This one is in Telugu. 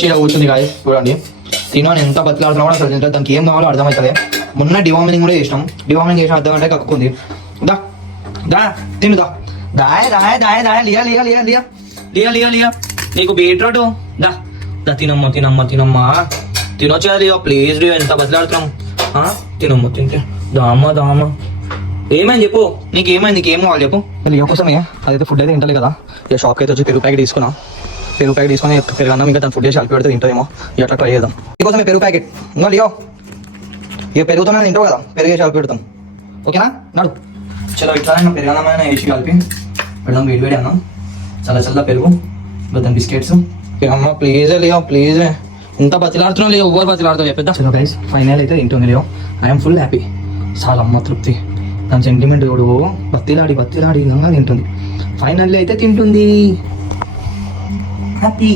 చీర కూర్చుంది కాదు చూడండి. తిను అని ఎంత బతిలాడుతున్నా కూడా అసలు తింటారు. దానికి ఏం కావాలో అర్థమవుతుంది. మొన్న డివామినింగ్ కూడా చేసినాం. డివామినింగ్ చేసిన అర్థం అంటే కక్కుకుంది. దా దా తిను దా దాయ దాయ దాయ దాయ లియా లియా లియా లియా లియా లియా లియా నీకు బీట్రూట్ దా దా తినమ్మా తినమ్మా తినమ్మా తినొచ్చు కదా లియో ప్లీజ్ లియో ఎంత బతిలాడుతున్నాం. తినమ్మా తింటే దామా దామా ఏమైంది చెప్పు. నీకు ఏమైంది నీకు ఏం కావాలి చెప్పు. లియో కోసమే అదైతే ఫుడ్ అయితే తింటలే కదా. ఇక షాప్కి అయితే వచ్చి పెరుగు ప్యాకెట్ తీసుకున్నా. పెరుగు ప్యాకెట్ తీసుకొని పెరుగన్నాం ఇంకా దాని ఫుడ్ చేసి కలిపి పెడితే తింటామేమో. అట్లా ట్రై చేద్దాం. మీకోసమే పెరుగు ప్యాకెట్ ఇంకా లియో. ఇక పెరుగుతోనే తింటావు కదా పెరుగు చేసి కలిపి పెడతాం. ఓకేనా నడు. చలో ఇట్లా పెరుగన్నమైన వేసి కలిపి పెడదాం. వేడి వేడి అన్నాం చల్ల చల్ల పెరుగు దాని బిస్కెట్స్. అమ్మ ప్లీజ్ లియో ప్లీజ్ ఇంత బతిలాడుతున్నావు లియో ఎవరు బతిలాడుతావు చెప్పేద్దాం. చలో గైస్ ఫైనల్ అయితే తింటుంది లియో. I'm full happy. చాలా అమ్మ తృప్తి. దాని సెంటిమెంట్ చూడు బతిలాడి బతిలాడి విధంగా తింటుంది. ఫైనల్లీ అయితే తింటుంది. హ్యాపీ.